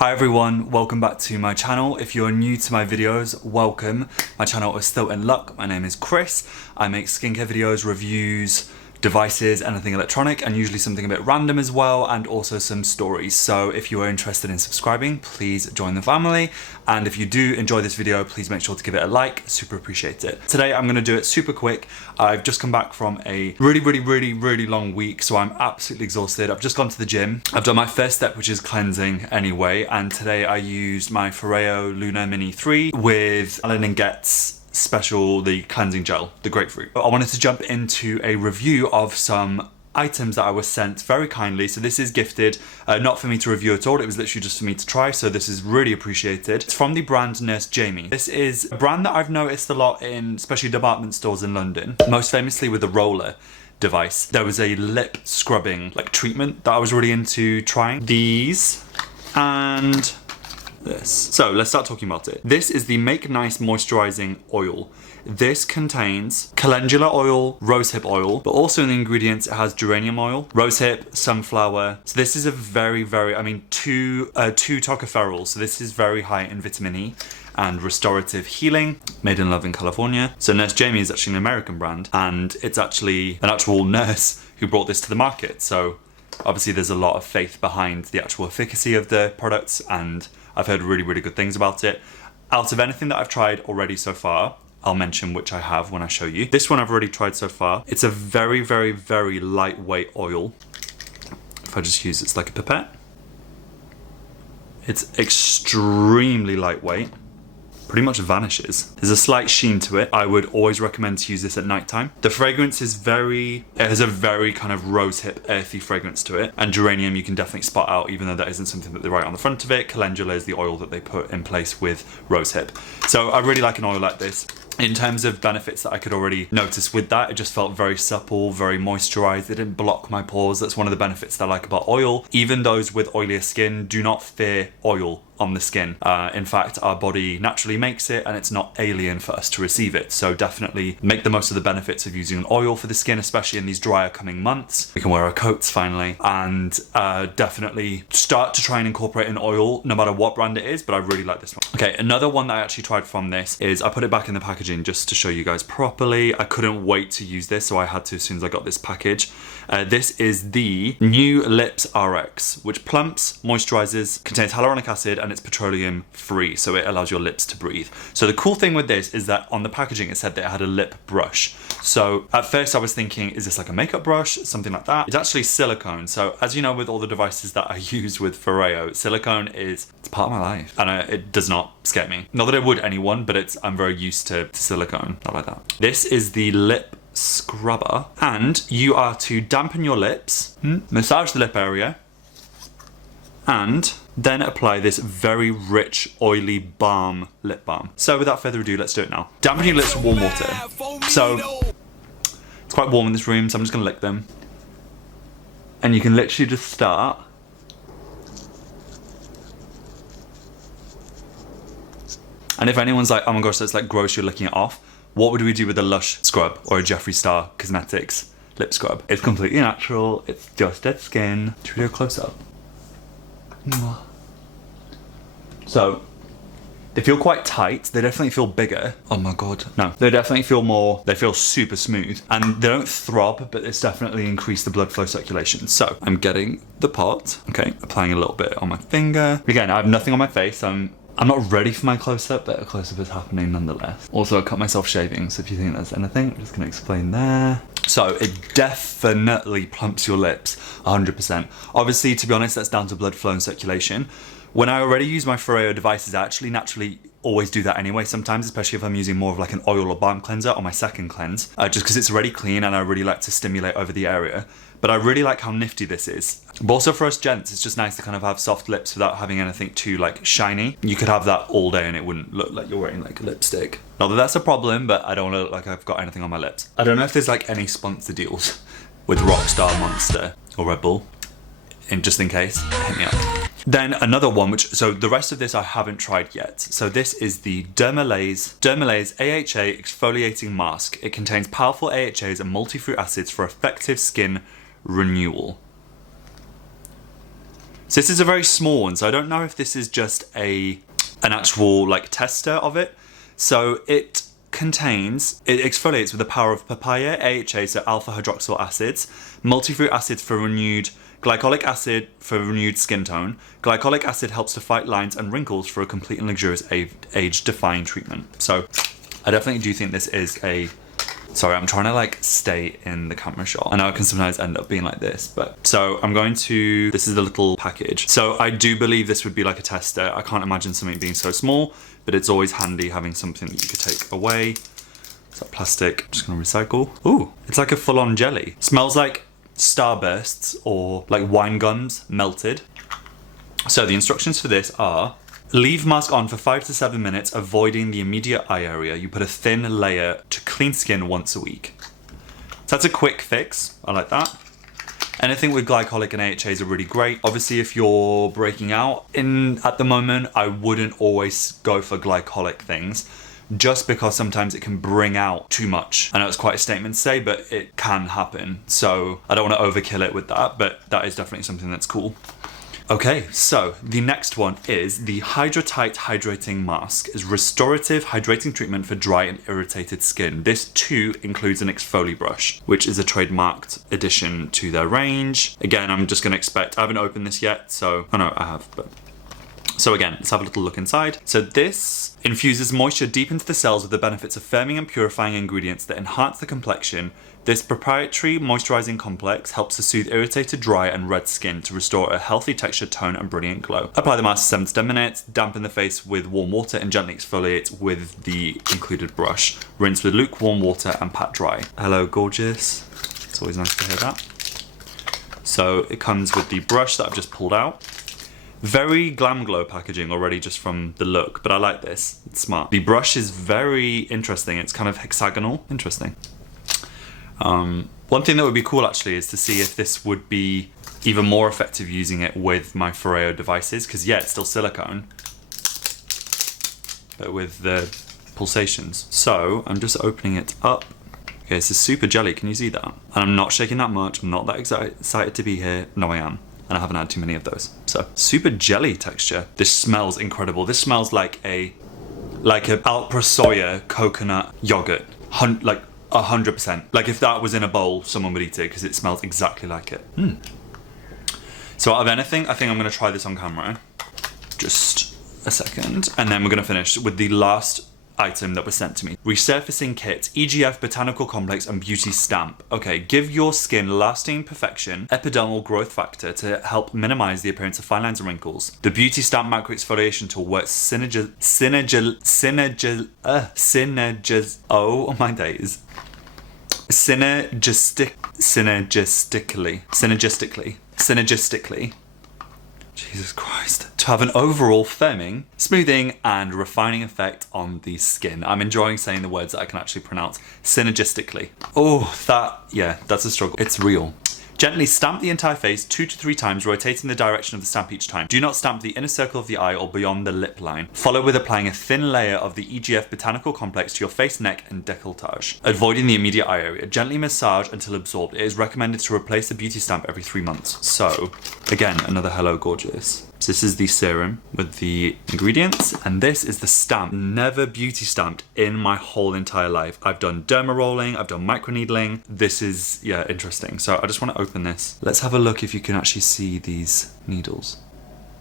Hi everyone, welcome back to my channel. If you're new to my videos, welcome. My channel is Still in Luck. My name is Chris. I make skincare videos, reviews, devices, anything electronic, and usually something a bit random as well, and also some stories. So if you are interested in subscribing, please join the family. And if you do enjoy this video, please make sure to give it a like, super appreciate it. Today I'm gonna do it super quick. I've just come back from a really long week, so I'm absolutely exhausted. I've just gone to the gym. I've done my first step, which is cleansing anyway, and today I used my Foreo Luna Mini 3 with Alan & Getz special, the cleansing gel, the grapefruit. I wanted to jump into a review of some items that I was sent very kindly. So this is gifted, not for me to review at all, it was literally just for me to try, so this is really appreciated. It's from the brand Nurse Jamie. This is a brand that I've noticed a lot in, especially department stores in London, most famously with the roller device. There was a lip scrubbing treatment that I was really into trying. These and this. So let's start talking about it. This is the Make Nice Moisturising Oil. This contains calendula oil, rosehip oil, but also in the ingredients it has geranium oil, rosehip, sunflower. So this is a two tocopherols. So this is very high in vitamin E and restorative healing, made in love in California. So Nurse Jamie is actually an American brand, and it's actually an actual nurse who brought this to the market. So obviously there's a lot of faith behind the actual efficacy of the products, and I've heard really good things about it. Out of anything that I've tried already so far, I'll mention which I have when I show you. This one I've already tried so far. It's a very lightweight oil. If I just use it's like a pipette. It's extremely lightweight. Pretty much vanishes. There's a slight sheen to it. I would always recommend to use this at nighttime. The fragrance is it has a very kind of rosehip, earthy fragrance to it. And geranium you can definitely spot out, even though that isn't something that they write on the front of it. Calendula is the oil that they put in place with rosehip. So I really like an oil like this. In terms of benefits that I could already notice with that, it just felt very supple, very moisturized. It didn't block my pores. That's one of the benefits that I like about oil. Even those with oilier skin do not fear oil on the skin. In fact, our body naturally makes it, and it's not alien for us to receive it. So definitely make the most of the benefits of using an oil for the skin, especially in these drier coming months. We can wear our coats finally, and definitely start to try and incorporate an oil no matter what brand it is, but I really like this one. Okay, another one that I actually tried from this is, I put it back in the packaging just to show you guys properly. I couldn't wait to use this, so I had to as soon as I got this package. This is the NuLips RX, which plumps, moisturizes, contains hyaluronic acid, and it's petroleum free, so it allows your lips to breathe. So the cool thing with this is that on the packaging it said that it had a lip brush. So at first I was thinking, is this like a makeup brush, something like that? It's actually silicone. So as you know, with all the devices that I use with Foreo, silicone it's part of my life, and it does not scare me. Not that it would anyone, but I'm very used to silicone. Not like that. This is the lip scrubber, and you are to dampen your lips, massage the lip area, and then apply this very rich, oily balm, lip balm. So without further ado, let's do it now. Dampen your lips with warm water. So it's quite warm in this room, so I'm just gonna lick them. And you can literally just start. And if anyone's like, oh my gosh, that's like gross, you're licking it off, what would we do with a Lush scrub or a Jeffree Star Cosmetics lip scrub? It's completely natural, it's just dead skin. Should we do a close up? So, they feel quite tight, they definitely feel bigger. Oh my god. No, they definitely feel more, they feel super smooth. And they don't throb, but it's definitely increased the blood flow circulation. So, I'm getting the pot, okay, applying a little bit on my finger. Again, I have nothing on my face, I'm not ready for my close-up, but a close-up is happening nonetheless. Also, I cut myself shaving, so if you think that's anything, I'm just gonna explain there. So it definitely plumps your lips, 100%. Obviously, to be honest, that's down to blood flow and circulation. When I already use my Foreo devices, I actually naturally always do that anyway sometimes, especially if I'm using more of like an oil or balm cleanser on my second cleanse, just because it's already clean and I really like to stimulate over the area. But I really like how nifty this is. But also for us gents, it's just nice to kind of have soft lips without having anything too like shiny. You could have that all day and it wouldn't look like you're wearing like lipstick. Not that that's a problem, but I don't want to look like I've got anything on my lips. I don't know if there's like any sponsor deals with Rockstar, Monster or Red Bull. Just in case, hit me up. Then another one, so the rest of this I haven't tried yet. So this is the Dermalase AHA Exfoliating Mask. It contains powerful AHAs and multi-fruit acids for effective skin renewal. So this is a very small one, so I don't know if this is just an actual like tester of it. So it exfoliates with the power of papaya, AHA, so alpha hydroxyl acids, multifruit acids for renewed, glycolic acid for renewed skin tone. Glycolic acid helps to fight lines and wrinkles for a complete and luxurious age-defying treatment. So I definitely do think this is sorry, I'm trying to like stay in the camera shot. I know it can sometimes end up being like this, but so this is the little package. So I do believe this would be like a tester. I can't imagine something being so small, but it's always handy having something that you could take away. Is that plastic? I'm just gonna recycle. Ooh, it's like a full-on jelly. Smells like Starbursts or like wine gums melted. So the instructions for this are: leave mask on for 5 to 7 minutes, avoiding the immediate eye area. You put a thin layer to clean skin once a week. So that's a quick fix. I like that. Anything with glycolic and AHAs are really great. Obviously, if you're breaking out at the moment, I wouldn't always go for glycolic things, just because sometimes it can bring out too much. I know it's quite a statement to say, but it can happen. So I don't want to overkill it with that, but that is definitely something that's cool. Okay, so the next one is the Hydratight Hydrating Mask. It's restorative hydrating treatment for dry and irritated skin. This too includes an exfoliating brush, which is a trademarked addition to their range. Again, I'm just gonna I haven't opened this yet, so, oh no, I have, but. So again, let's have a little look inside. So this infuses moisture deep into the cells with the benefits of firming and purifying ingredients that enhance the complexion. This proprietary moisturizing complex helps to soothe irritated, dry and red skin to restore a healthy texture, tone and brilliant glow. Apply the mask 7 to 10 minutes, dampen the face with warm water and gently exfoliate with the included brush. Rinse with lukewarm water and pat dry. Hello, gorgeous. It's always nice to hear that. So it comes with the brush that I've just pulled out. Very glam glow packaging already just from the look, but I like this. It's smart. The brush is very interesting. It's kind of hexagonal. Interesting. One thing that would be cool actually is to see if this would be even more effective using it with my Foreo devices, because yeah, it's still silicone, but with the pulsations. So I'm just opening it up. Okay, this is super jelly. Can you see that? And I'm not shaking that much. I'm not that excited to be here. No, I am. And I haven't had too many of those. So super jelly texture. This smells incredible. This smells like a Alpra Soya coconut yogurt. Like 100%. Like if that was in a bowl, someone would eat it because it smells exactly like it. So out of anything, I think I'm gonna try this on camera. Just a second. And then we're gonna finish with the last item that was sent to me. Resurfacing kit, EGF botanical complex and beauty stamp. Okay, give your skin lasting perfection, epidermal growth factor to help minimize the appearance of fine lines and wrinkles. The beauty stamp micro exfoliation tool works synergistically. Jesus Christ. To have an overall firming, smoothing and refining effect on the skin. I'm enjoying saying the words that I can actually pronounce. Synergistically. Oh, that's a struggle. It's real. Gently stamp the entire face 2 to 3 times, rotating the direction of the stamp each time. Do not stamp the inner circle of the eye or beyond the lip line. Follow with applying a thin layer of the EGF botanical complex to your face, neck and décolletage, avoiding the immediate eye area. Gently massage until absorbed. It is recommended to replace the beauty stamp every 3 months. So, again, another Hello Gorgeous. So this is the serum with the ingredients, and this is the stamp. Never beauty stamped in my whole entire life. I've done derma rolling, I've done microneedling. This is, yeah, interesting. So I just want to open this. Let's have a look if you can actually see these needles.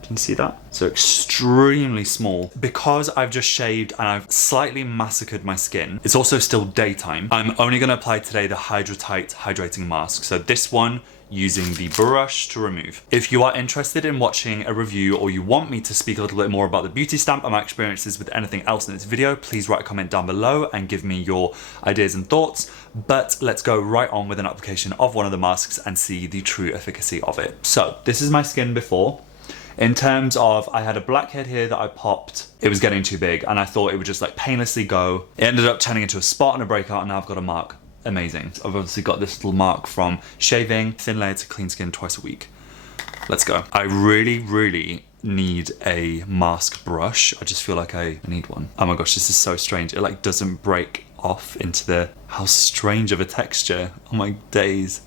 Can you see that? So extremely small. Because I've just shaved and I've slightly massacred my skin, it's also still daytime. I'm only gonna apply today the Hydratight Hydrating Mask. So this one, using the brush to remove. If you are interested in watching a review or you want me to speak a little bit more about the beauty stamp and my experiences with anything else in this video, please write a comment down below and give me your ideas and thoughts. But let's go right on with an application of one of the masks and see the true efficacy of it. So this is my skin before. In terms of, I had a blackhead here that I popped. It was getting too big and I thought it would just like painlessly go. It ended up turning into a spot and a breakout, and now I've got a mark. Amazing. I've obviously got this little mark from shaving, thin layer to clean skin twice a week. Let's go. I really need a mask brush. I just feel like I need one. Oh my gosh, this is so strange. It like doesn't break off into the, how strange of a texture. Oh my days.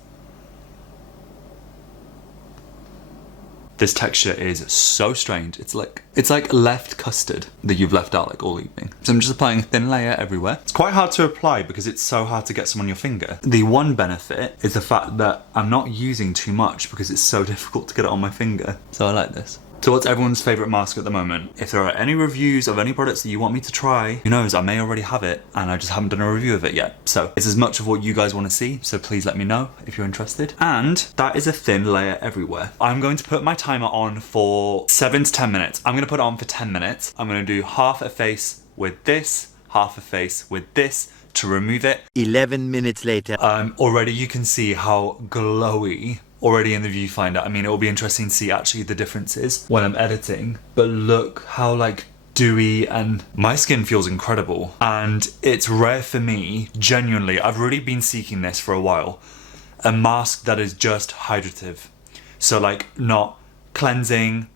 This texture is so strange. It's like left custard that you've left out like all evening. So I'm just applying a thin layer everywhere. It's quite hard to apply because it's so hard to get some on your finger. The one benefit is the fact that I'm not using too much because it's so difficult to get it on my finger. So I like this. So what's everyone's favourite mask at the moment? If there are any reviews of any products that you want me to try, who knows, I may already have it and I just haven't done a review of it yet. So it's as much of what you guys want to see, so please let me know if you're interested. And that is a thin layer everywhere. I'm going to put my timer on for 7 to 10 minutes. I'm going to put it on for 10 minutes. I'm going to do half a face with this, half a face with this to remove it. 11 minutes later. Already you can see how glowy already in the viewfinder. I mean, it will be interesting to see actually the differences when I'm editing, but look how like dewy, and my skin feels incredible. And it's rare for me, genuinely, I've really been seeking this for a while, a mask that is just hydrative. So like not cleansing,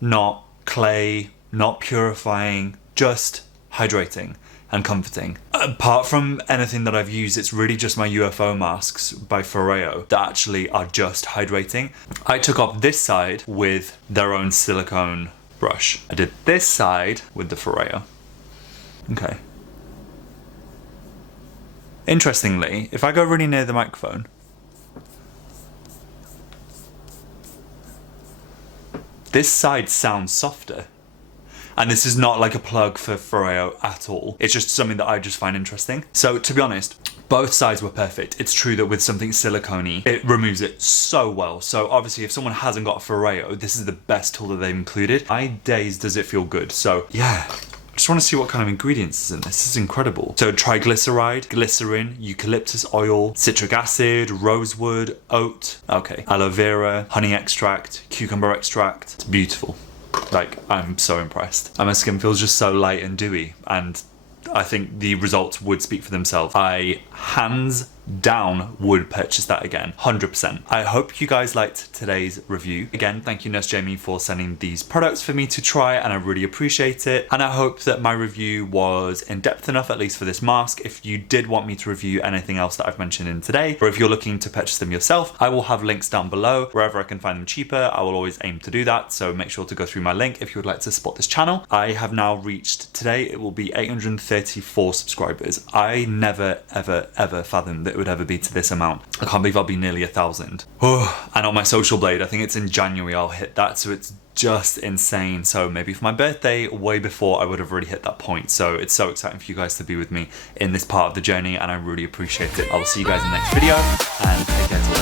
not clay, not purifying, just hydrating and comforting. Apart from anything that I've used, it's really just my UFO masks by Foreo that actually are just hydrating. I took off this side with their own silicone brush. I did this side with the Foreo. Okay. Interestingly, if I go really near the microphone, this side sounds softer. And this is not like a plug for Foreo at all. It's just something that I just find interesting. So to be honest, both sides were perfect. It's true that with something silicone-y, it removes it so well. So obviously if someone hasn't got Foreo, this is the best tool that they've included. My days does it feel good. So yeah, I just want to see what kind of ingredients is in this. This is incredible. So triglyceride, glycerin, eucalyptus oil, citric acid, rosewood, oat, okay, aloe vera, honey extract, cucumber extract. It's beautiful. Like, I'm so impressed. And my skin feels just so light and dewy, and I think the results would speak for themselves. I hands down would purchase that again, 100%. I hope you guys liked today's review. Again, thank you Nurse Jamie for sending these products for me to try, and I really appreciate it. And I hope that my review was in depth enough, at least for this mask. If you did want me to review anything else that I've mentioned in today, or if you're looking to purchase them yourself, I will have links down below. Wherever I can find them cheaper, I will always aim to do that. So make sure to go through my link if you would like to support this channel. I have now reached, today it will be 834 subscribers. I never, ever fathomed that it would ever be to this amount. I can't believe I'll be nearly 1,000. Oh, and on my social blade, I think it's in January I'll hit that, so it's just insane. So maybe for my birthday, way before, I would have already hit that point. So it's so exciting for you guys to be with me in this part of the journey, and I really appreciate it. I will see you guys in the next video, and take care.